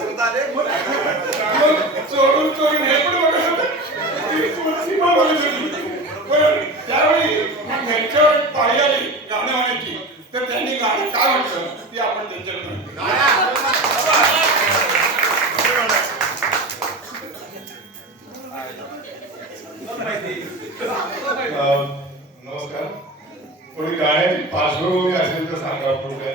सांगता आले चोरून चोरून हे पण बघत सीमा बघत होती. पण त्यावेळी त्यांच्यावर पाळी आली गाणं म्हणायची, तर त्यांनी गाणं काय म्हटलं ती आपण त्यांच्याकडे नमस्कार. थोडी गाण्याची पार्श्वभूमी असेल तर सांगा पुढे.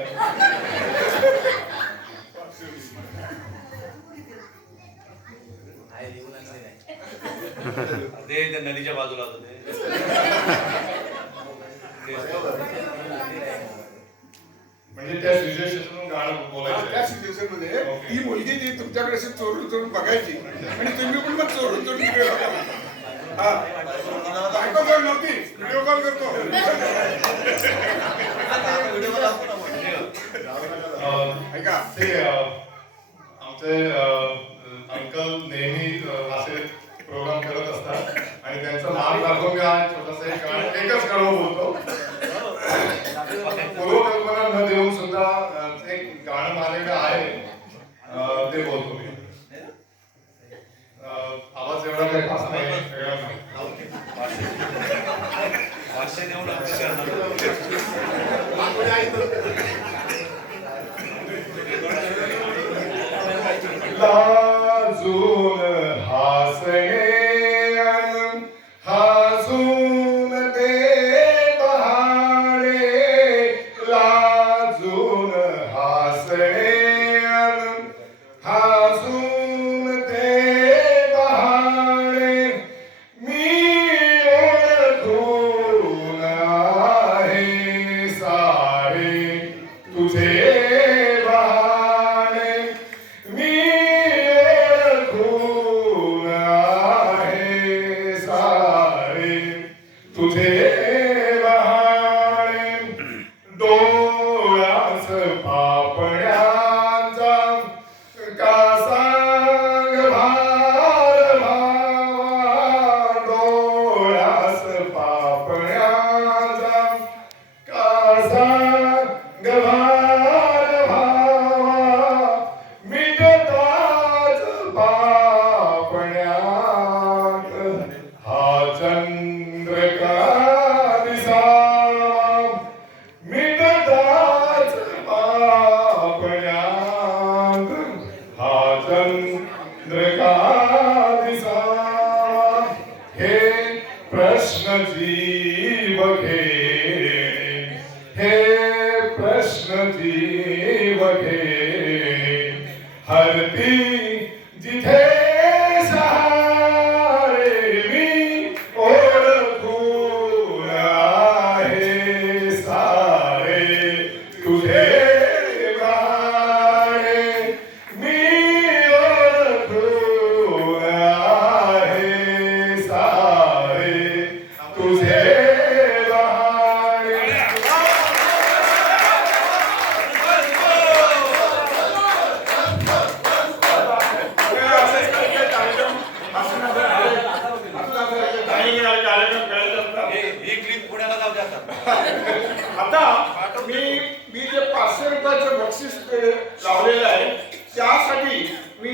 ते त्या नदीच्या बाजूला होतं ते. म्हणजे त्या सिच्युएशन गाणं बोलायचं. त्या सिच्युएशन मध्ये ही मुलगी ती तुमच्याकडे अशी चोरून चोरून बघायची आणि तुम्ही पण मग चोरून चोरून तिकडे बघा. हा बायको जर नव्हती व्हिडिओ कॉल करतो. ऐका ते आमचे अंकल नेहमी असे प्रोग्राम करत असतात आणि त्यांचं नाव दाखवून मी आज छोटासा एकच कडवं बोलतो. पूर्वकल्पना न देऊन सुद्धा ते गाणं माझ्याकडे आहे, ते बोलतो मी. आवाज एवढा काही खास नाही. लाजून हसणे हसून ते बहाणे, लाजून हसणे हसून ते बहाणे, मी ओळखून आहे सारे तुझे प्रश्न जीव घेणे, हे प्रश्न जीव घेणे, हरती जिथे सहारे मी ओळखून आहे सारे तुझे आता मी जे 500 रुपयाचं बक्षीस लावलेलं आहे त्यासाठी मी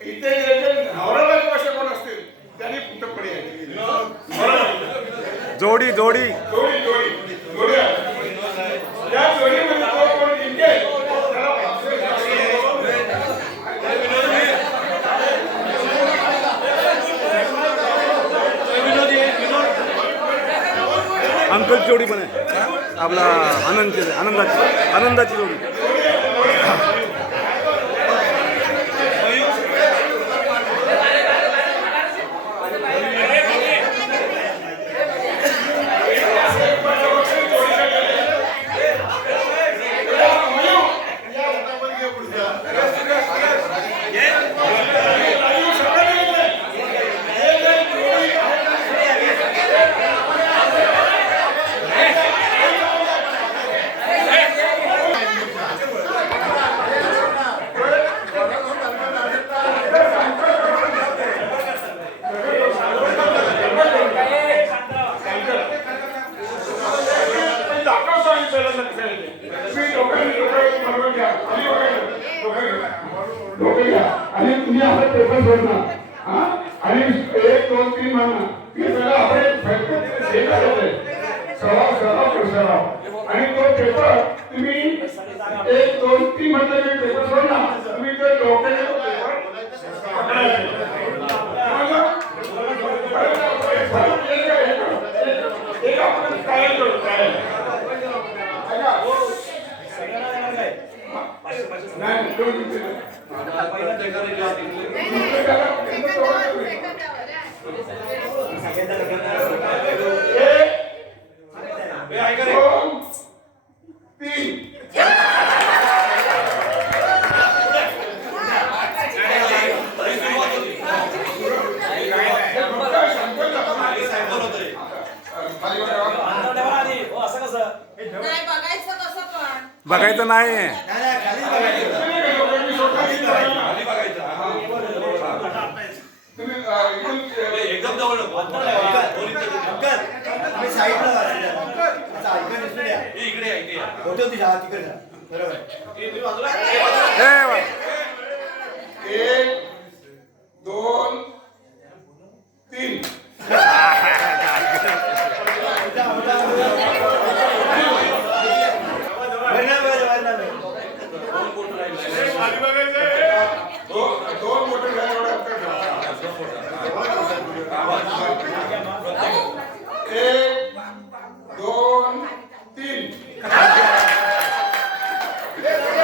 इथे नवरा बायको असे कोण असतील त्यांनी पुस्तकपणे जोडी जोडी जोडी जोडी जोडी त्या जोडीमध्ये जो कोण जिंकेल त्याला 500 अंकल जोडी पण आहे आपला आनंदाची जोडी. मी लोकांनी बनवून घ्या. डोके घ्या आणि तुम्ही आपला पेपर सोडणार हा आणि 1 2 3 म्हणणार पेपरला आपण हे करायचंय सराव आणि तो पेपर तुम्ही 1 2 3 म्हटलं की पेपर सोडणार तुम्ही ते डोक्याने तो पेपर पकडायचा एक आपण काय करू काय नाही बघायचं नाही. एकदम जवळ नको. इकडे या. ए, वा. 1